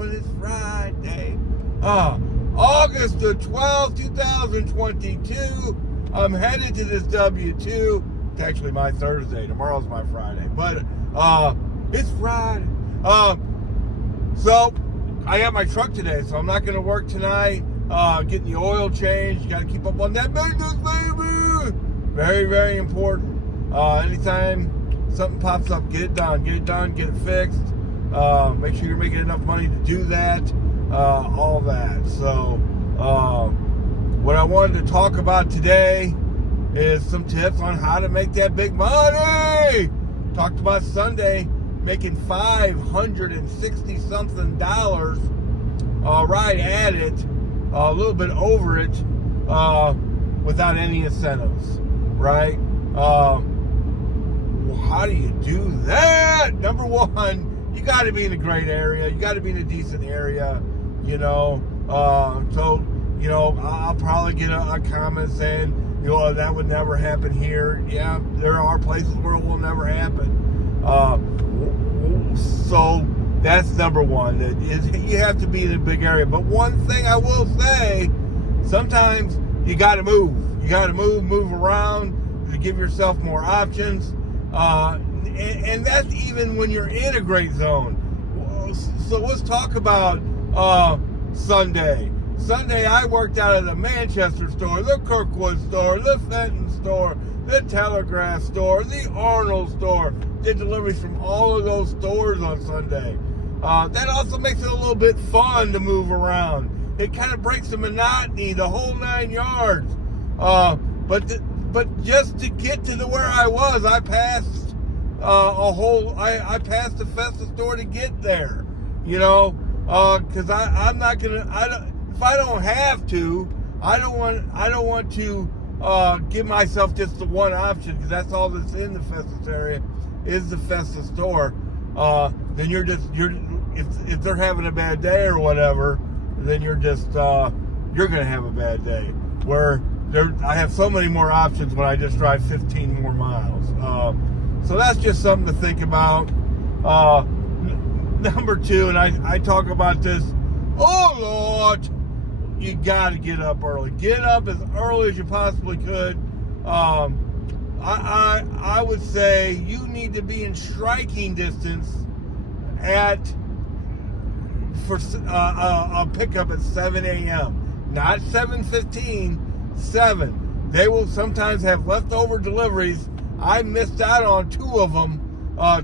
when it's Friday. August the 12th, 2022. I'm headed to this W2. It's actually my Thursday. Tomorrow's my Friday. But it's Friday. So I have my truck today, so I'm not going to work tonight. Getting the oil changed. You got to keep up on that maintenance, baby. Very, very important. Anytime something pops up, get it done. Get it done. Get it fixed. Make sure you're making enough money to do that. All that. So, what I wanted to talk about today is some tips on how to make that big money. Talked about Sunday making $560 something right at it, a little bit over it, without any incentives, right? How do you do that? Number one, you got to be in a great area. You got to be in a decent area, so, I'll probably get a comment saying, that would never happen here. Yeah, there are places where it will never happen. So that's number one. You have to be in a big area. But one thing I will say, sometimes you got to move. You got to move around to give yourself more options. And that's even when you're in a great zone. So let's talk about Sunday. Sunday, I worked out of the Manchester store, the Kirkwood store, the Fenton store, the Telegraph store, the Arnold store. Did deliveries from all of those stores on Sunday. That also makes it a little bit fun to move around. It kind of breaks the monotony, the whole 9 yards. But just to get to where I was, I passed I passed the Festa store to get there. Because I'm not gonna. If I don't have to, I don't want to give myself just the one option, because that's all that's in the Festus area is the Festa store. Then if they're having a bad day or whatever, then you're gonna have a bad day. Where I have so many more options when I just drive 15 more miles. So that's just something to think about. Number two, and I talk about this, oh Lord, you got to get up early. Get up as early as you possibly could. I would say you need to be in striking distance for a pickup at 7 a.m. Not 7:15, 7. They will sometimes have leftover deliveries. I missed out on 2 of them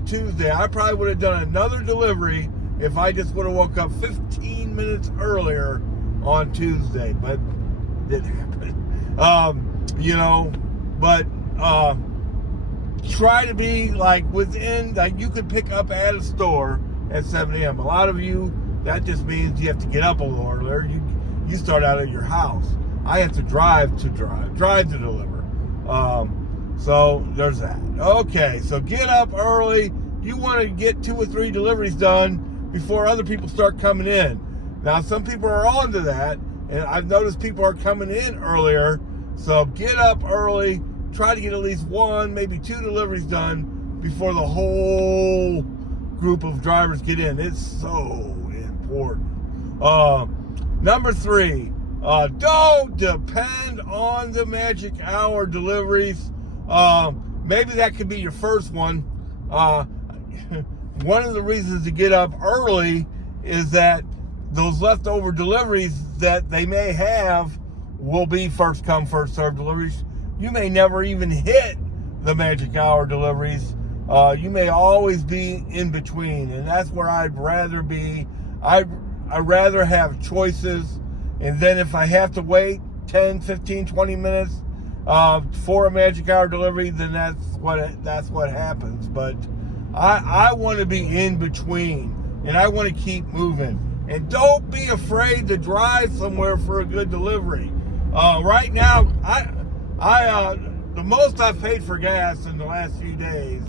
Tuesday. I probably would have done another delivery if I just would have woke up 15 minutes earlier on Tuesday, but it didn't happen. But try to be within, you could pick up at a store at 7 a.m. A lot of you, that just means you have to get up a little earlier. You start out at your house. I have to drive to deliver. So there's that. Okay, so get up early. You want to get 2 or 3 deliveries done before other people start coming in. Now, some people are on to that, and I've noticed people are coming in earlier. So get up early. Try to get at least 1, maybe 2 deliveries done before the whole group of drivers get in. It's so important. Number 3, don't depend on the magic hour deliveries. Maybe that could be your first one. One of the reasons to get up early is that those leftover deliveries that they may have will be first come, first served deliveries. You may never even hit the magic hour deliveries. You may always be in between, and that's where I'd rather be. I'd rather have choices, and then if I have to wait 10, 15, 20 minutes for a magic hour delivery, then that's what happens. But I want to be in between, and I want to keep moving. And don't be afraid to drive somewhere for a good delivery. Right now, the most I've paid for gas in the last few days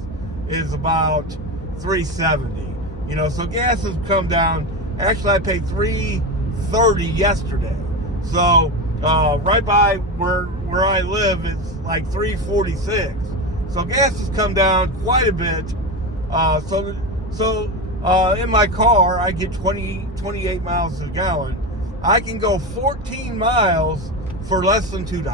is about $3.70. So gas has come down. Actually, I paid $3.30 yesterday. So right by where I live, it's like $3.46. So gas has come down quite a bit. So in my car, I get 20 28 miles to the gallon, I can go 14 miles for less than $2,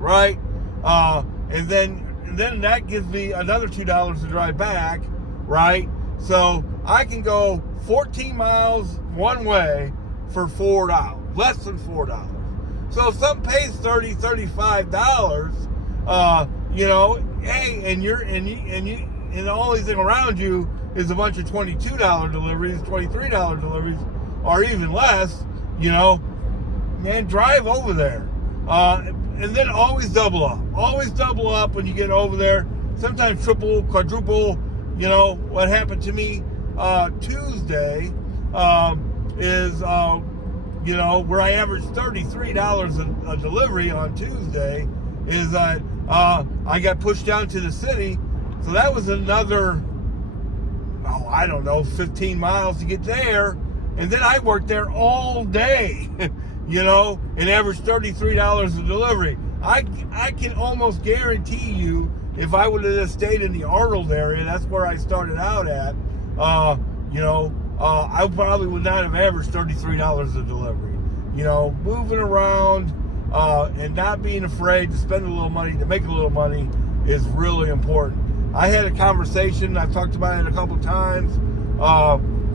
right? And then that gives me another $2 to drive back, right? So I can go 14 miles one way for $4, less than $4. So if something pays $30, $35, hey, and the only thing around you is a bunch of $22 deliveries, $23 deliveries, or even less, man, drive over there. And then always double up. Always double up when you get over there. Sometimes triple, quadruple. What happened to me Tuesday is, where I averaged $33 a delivery on Tuesday, is I got pushed down to the city. So that was another, 15 miles to get there. And then I worked there all day, and averaged $33 a delivery. I can almost guarantee you, if I would have just stayed in the Arnold area, that's where I started out at, I probably would not have averaged $33 a delivery. Moving around and not being afraid to spend a little money, to make a little money, is really important. I had a conversation, I've talked about it a couple times,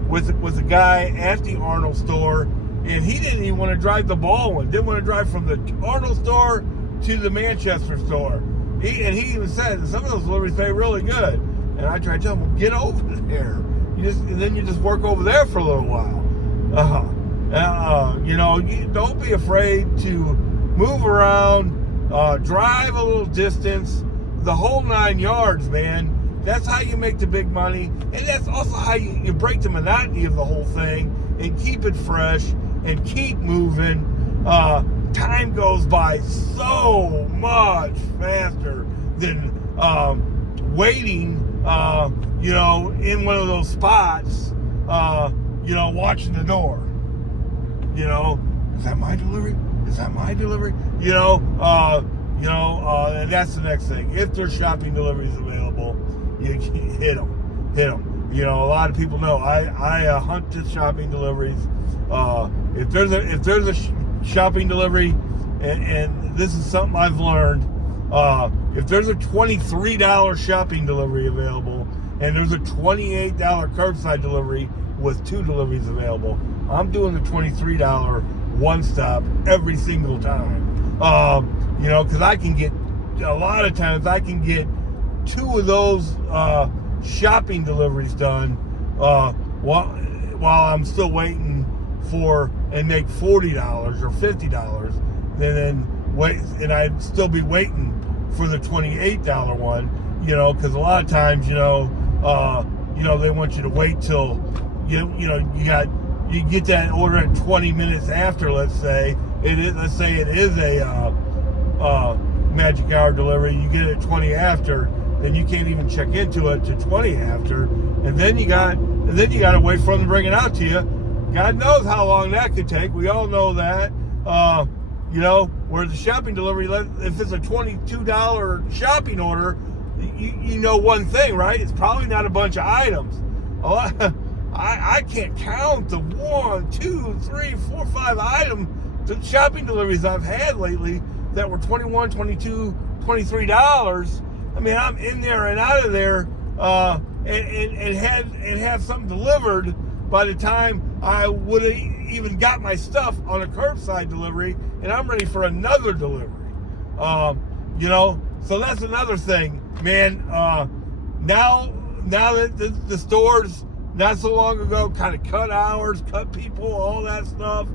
with a guy at the Arnold store, and he didn't even want to drive the Baldwin. Didn't want to drive from the Arnold store to the Manchester store. He even said some of those deliveries pay really good. And I tried to tell him, well, get over there. And then you just work over there for a little while. Don't be afraid to move around, drive a little distance, the whole 9 yards, man. That's how you make the big money, and that's also how you break the monotony of the whole thing and keep it fresh and keep moving. Time goes by so much faster than waiting, in one of those spots, watching the door. Is that my delivery? Is that my delivery? And that's the next thing. If there's shopping deliveries available, you hit them. A lot of people know I hunt the shopping deliveries. If there's a shopping delivery, and this is something I've learned, if there's a $23 shopping delivery available and there's a $28 curbside delivery with 2 deliveries available, I'm doing the $23 one stop every single time. Because I can get, a lot of times I can get 2 of those shopping deliveries done while I'm still waiting for, and make $40 or $50, and then wait, and I'd still be waiting for the $28 one, because a lot of times, they want you to wait till you get that order at 20 minutes after. Let's say it is a magic hour delivery. You get it at 20 after, then you can't even check into it to 20 after, and then you got to wait for them to bring it out to you. God knows how long that could take. We all know that. Where the shopping delivery, if it's a $22 shopping order, you know one thing, right? It's probably not a bunch of items. I can't count the 1, 2, 3, 4, 5 items, the shopping deliveries I've had lately that were $21, $22, $23. I mean, I'm in there and out of there, and have something delivered by the time I would have even got my stuff on a curbside delivery, and I'm ready for another delivery. So that's another thing, man. Now that the stores not so long ago kind of cut hours, cut people, all that stuff,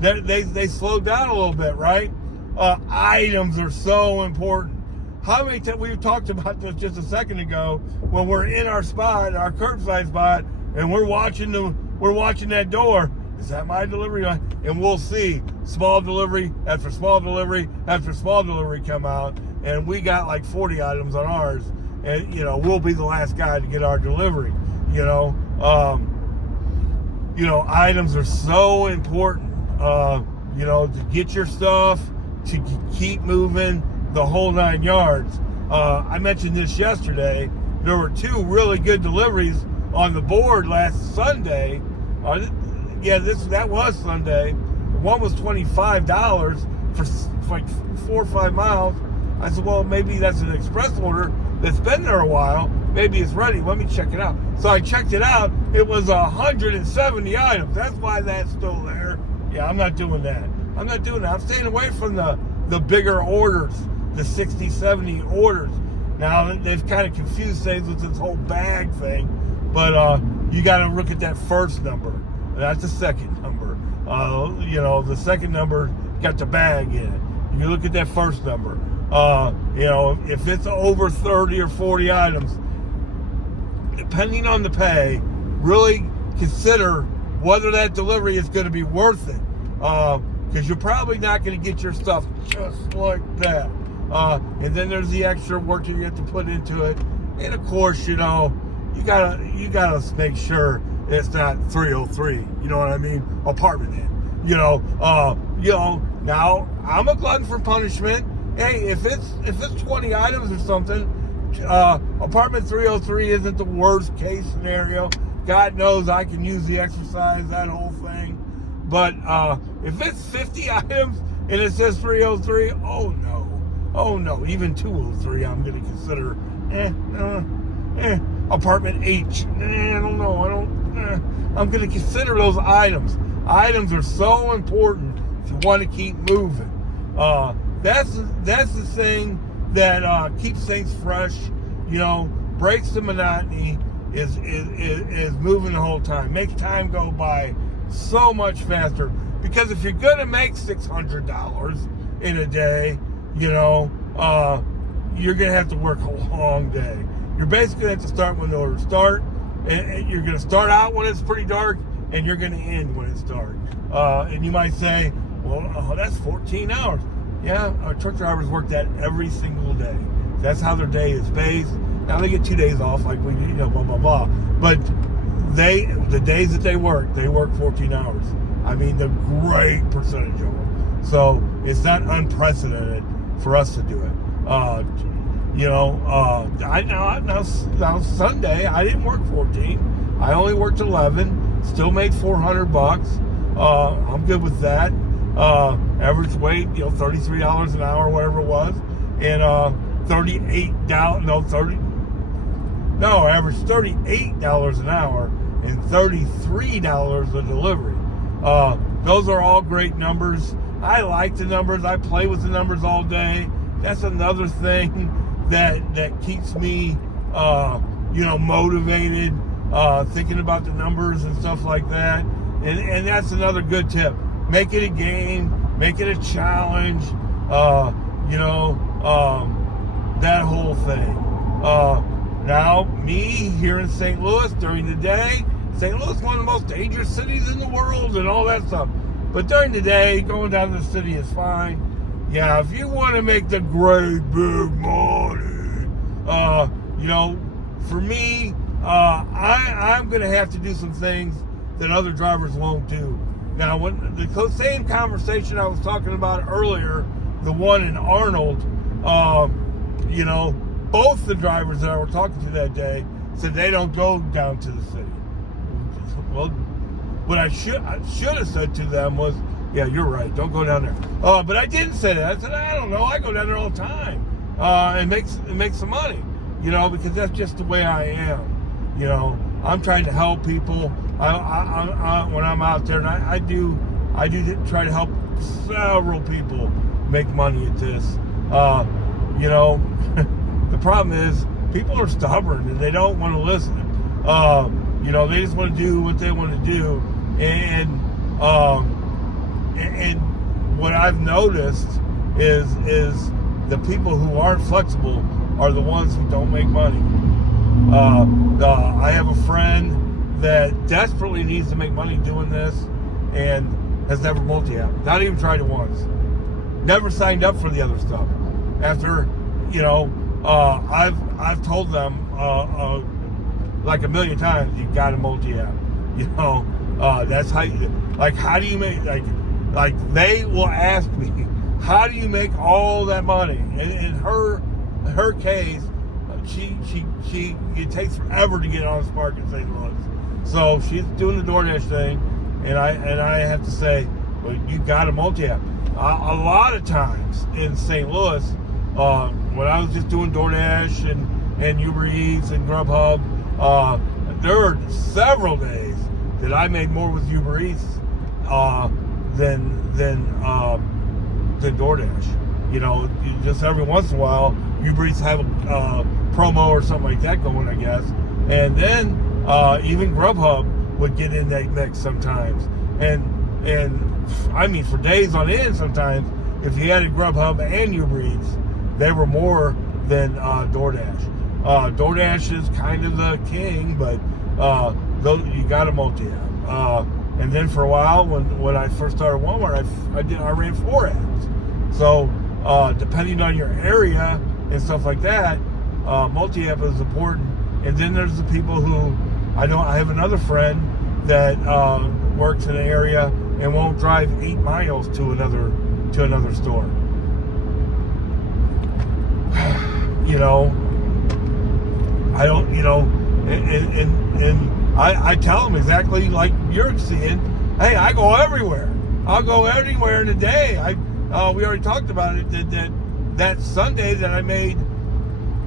they slowed down a little bit, right? Items are so important. How many times we've talked about this just a second ago, when we're in our spot, our curbside spot, and we're watching that door. Is that my delivery? And we'll see small delivery after small delivery after small delivery come out, and we got like 40 items on ours, and we'll be the last guy to get our delivery. Items are so important. To get your stuff, to keep moving, the whole 9 yards. I mentioned this yesterday. There were 2 really good deliveries on the board last Sunday. yeah, that was Sunday. One was $25 for like 4 or 5 miles. I said, well, maybe that's an express order that's been there a while. Maybe it's ready. Let me check it out. So I checked it out. It was 170 items. That's why that's still there. Yeah, I'm not doing that. I'm staying away from the bigger orders, the 60, 70 orders. Now, they've kind of confused things with this whole bag thing, but you got to look at that first number. That's the second number. The second number got the bag in it. You look at that first number. If it's over 30 or 40 items, depending on the pay, really consider whether that delivery is going to be worth it. Because you're probably not going to get your stuff just like that. And then there's the extra work you have to put into it. And of course, you gotta make sure it's not 303. You know what I mean? Apartment in. Now I'm a glutton for punishment. Hey, if it's 20 items or something, apartment 303 isn't the worst case scenario. God knows I can use the exercise, that whole thing. But if it's 50 items and it says 303, oh no, even 203 I'm going to consider. Apartment H, I don't know, I'm going to consider those items. Items are so important if you want to keep moving. That's the thing that keeps things fresh, breaks the monotony, is moving the whole time, makes time go by so much faster. Because if you're going to make $600 in a day, you're going to have to work a long day. You're basically going to have to start when the orders start, and you're going to start out when it's pretty dark, and you're going to end when it's dark. And you might say, well, that's 14 hours. Yeah, our truck drivers work that every single day. That's how their day is based. Now they get 2 days off, like we, blah, blah, blah. But the days that they work 14 hours. I mean, the great percentage of them. So it's not unprecedented for us to do it. Now Sunday, I didn't work 14. I only worked 11. Still made $400. I'm good with that. Average wage, $33 an hour, whatever it was, and average $38 an hour and $33 a delivery. Those are all great numbers. I like the numbers. I play with the numbers all day. That's another thing that keeps me, motivated, thinking about the numbers and stuff like that. And that's another good tip. Make it a game. Make it a challenge. That whole thing. Now, me here in St. Louis during the day, St. Louis is one of the most dangerous cities in the world and all that stuff. But during the day, going down to the city is fine. Yeah, if you want to make the great big money, for me, I'm going to have to do some things that other drivers won't do. Now, when the same conversation I was talking about earlier, the one in Arnold, both the drivers that I were talking to that day said they don't go down to the city. Well, what I should have said to them was, yeah, you're right, don't go down there. But I didn't say that. I said, I don't know, I go down there all the time and make some money, because that's just the way I am. I'm trying to help people. I when I'm out there, and I do try to help several people make money at this. The problem is people are stubborn and they don't want to listen. They just want to do what they want to do, and what I've noticed is the people who aren't flexible are the ones who don't make money. I have a friend that desperately needs to make money doing this and has never multi-app, not even tried it once. Never signed up for the other stuff. After, I've told them like a million times, you got to multi-app. That's how you, how do you make, they will ask me, how do you make all that money? In her case, it takes forever to get on Spark in St. Louis. So she's doing the DoorDash thing, And I have to say, well, you got a multi-app. A lot of times in St. Louis, when I was just doing DoorDash and Uber Eats and Grubhub, there were several days that I made more with Uber Eats than DoorDash. You know, just every once in a while, Uber Eats have a promo or something like that going, I guess. And then even Grubhub would get in that mix sometimes. And I mean, for days on end sometimes, if you added Grubhub and Uber Eats, they were more than DoorDash. DoorDash is kind of the king, but you got a multi-app. And then for a while, when I first started Walmart, I ran 4 apps. So depending on your area and stuff like that, multi-app is important. And then there's the people who I have another friend that works in an area and won't drive 8 miles to another store. You know, I don't, you know, and I tell them exactly like you're seeing. Hey, I go everywhere. I'll go anywhere in a day. We already talked about it. That Sunday that I made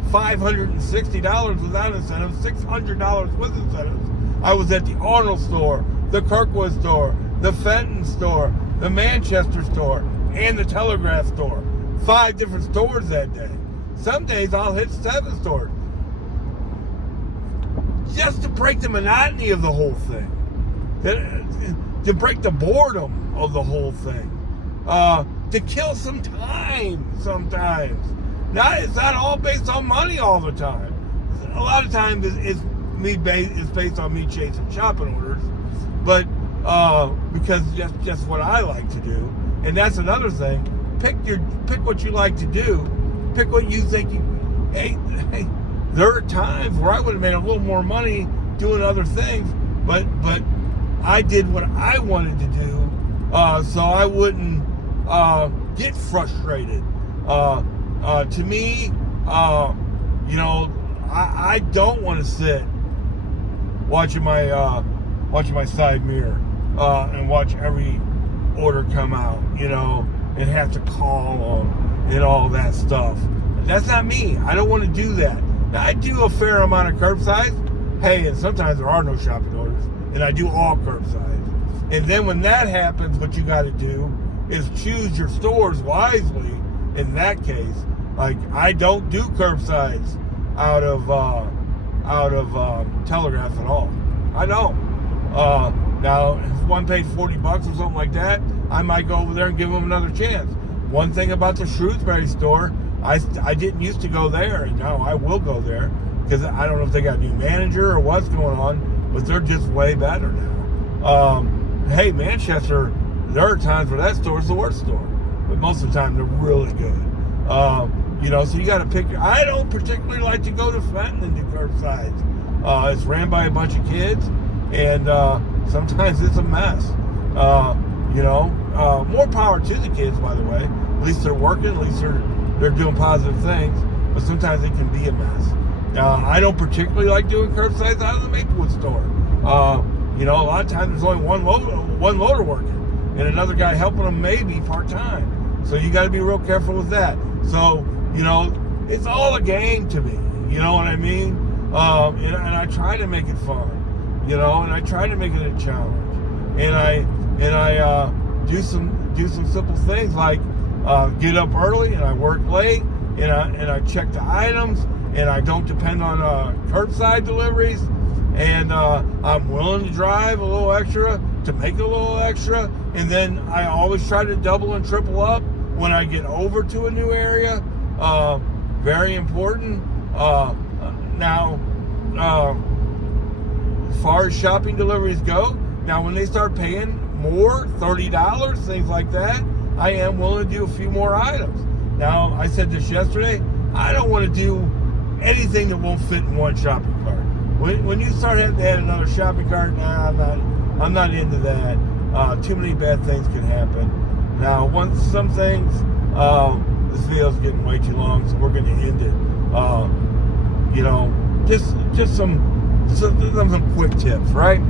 $560 without incentives, $600 with incentives. I was at the Arnold store, the Kirkwood store, the Fenton store, the Manchester store, and the Telegraph store. 5 different stores that day. Some days I'll hit 7 stores. Just to break the monotony of the whole thing. To break the boredom of the whole thing. To kill some time sometimes. It's not all based on money all the time. A lot of times it's based on me chasing shopping orders, but because just what I like to do, and that's another thing. Pick what you like to do. Pick what you think you. Hey, there are times where I would have made a little more money doing other things, but I did what I wanted to do, so I wouldn't get frustrated. To me, you know, I don't want to sit watching my side mirror and watch every order come out, you know, and have to call them and all that stuff. That's not me. I don't want to do that. Now, I do a fair amount of curbside. Hey, and sometimes there are no shopping orders, and I do all curbside. And then when that happens, what you got to do is choose your stores wisely. In that case, like I don't do curbsides out of Telegraph at all. I don't. Now, if one paid $40 or something like that, I might go over there and give them another chance. One thing about the Shrewsbury store, I didn't used to go there, and now I will go there because I don't know if they got a new manager or what's going on, but they're just way better now. Hey, Manchester, there are times where that store is the worst store, but most of the time they're really good. You know, so you got to pick. I don't particularly like to go to Fenton and do curbsides. It's ran by a bunch of kids, and sometimes it's a mess. You know, more power to the kids, by the way. At least they're working. At least they're doing positive things. But sometimes it can be a mess. I don't particularly like doing curbsides out of the Maplewood store. You know, a lot of times there's only one loader working, and another guy helping them maybe part time. So you got to be real careful with that. So, you know, it's all a game to me. You know what I mean? And I try to make it fun. You know, and I try to make it a challenge. And I do some simple things like get up early and I work late and I check the items and I don't depend on curbside deliveries. And I'm willing to drive a little extra to make a little extra. And then I always try to double and triple up when I get over to a new area. Very important. Now, as far as shopping deliveries go, now when they start paying more, $30, things like that, I am willing to do a few more items. Now, I said this yesterday, I don't want to do anything that won't fit in one shopping cart. When you start having to add another shopping cart, I'm not into that. Too many bad things can happen. Now, some things, this video's getting way too long, so we're going to end it. You know, just some quick tips, right?